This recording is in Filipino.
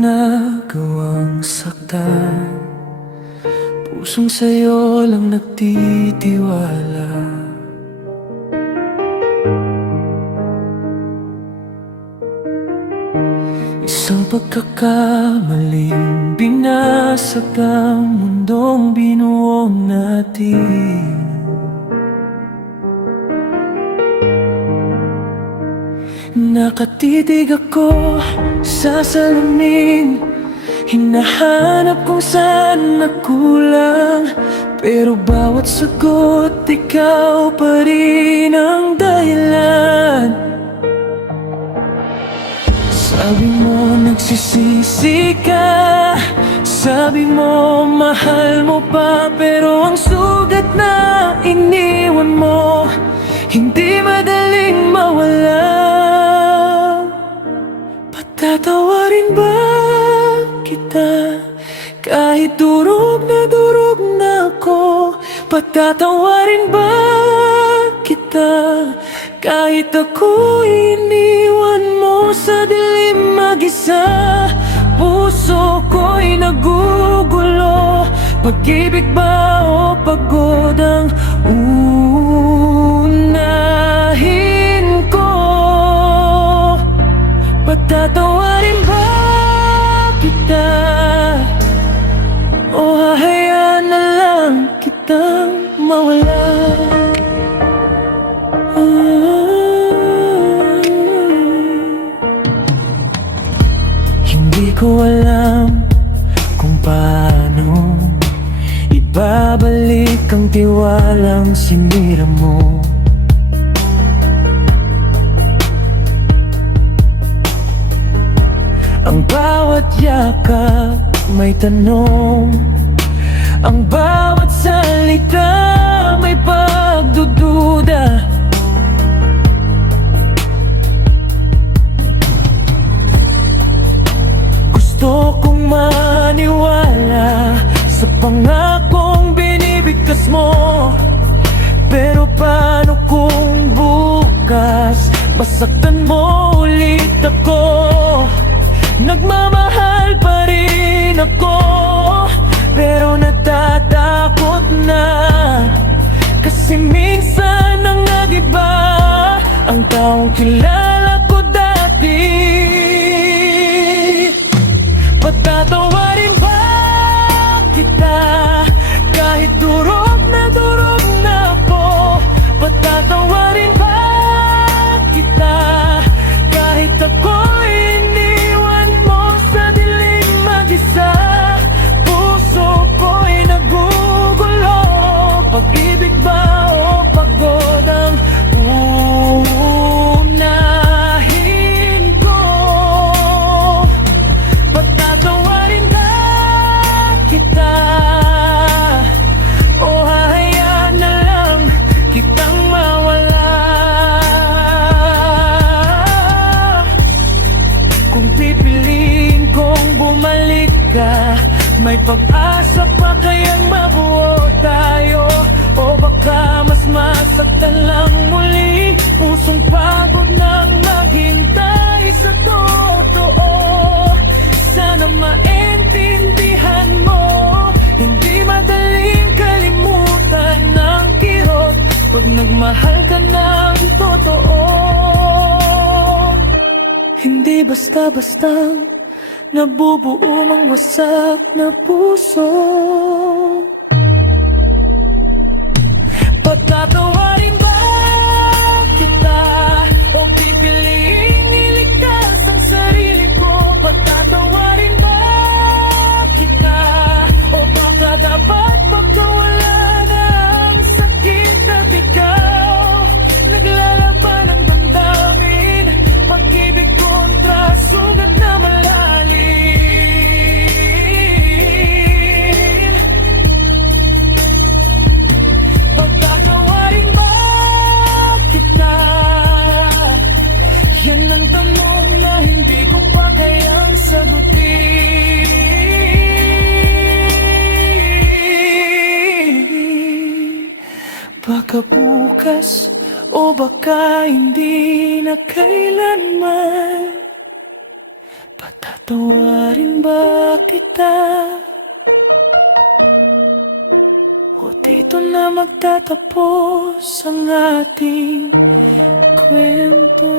nagawang saktan, pusong sa'yo lang nagtitiwala. Isang pagkakamaling binasag ang mundong binuo natin. Nakatitig ako sa salamin, hinahanap kung saan nagkulang, pero bawat sagot ikaw pa rin ang dahilan. Sabi mo nagsisisi ka, sabi mo mahal mo pa, pero ang sugat na iniwan mo hindi madaling mawala. Patatawarin ba kita kahit durog na ako? Patatawarin ba kita kahit ako iniwan mo sa dilim mag-isa? Puso ko'y nagugulo, pag-ibig ba o pagod ang unahin ko? Patatawarin ba kita o hahayaan na lang kitang mawala? Hindi ko alam kung paano ibabalik ang tiwalang sinira mo. Ang bawat yakap may tanong, ang bawat salita may pagdududa. Gusto kong maniwala sa pangakong binibigkas mo, pero paano kung bukas masaktan mo ulit ako? Nagmamahal pa rin ako, pero natatakot na, kasi minsan ang nag-iba ang taong kilala ko dati. Patatawarin ba kita kahit durog na ako? Patatawarin ba kita kahit ako iniwan mo sa dilim mag-isa? Puso ko'y nagugulo, pag-ibig ba o pagod ang unahin ko? Patatawarin ba kita o hahayaan na lang kitang mawala? Kung pipiliin kong bumalik ka, may pag-asa pa kayang mabuo tayo? O baka mas masaktan lang muli, pusong pagod nang maghintay sa totoo? Sana maintindihan mo, hindi madaling kalimutan ng kirot pag nagmahal ka ng totoo. Hindi basta-bastang nabubuo ang wasak na puso. Patatawarin ba kita o pipiliing iligtas ang sarili ko? Patatawarin ba kita o baka dapat pagkawala na ang sakit at ikaw naglalaban ng damdamin, pag-ibig kontra sugat na malalim. Patatawarin ba kita? Yan ang tanong na hindi ko pa kayang sagutin. Baka bukas o baka hindi na kailanman, Patatawarin ba kita? O dito na magtatapos ang ating kwento?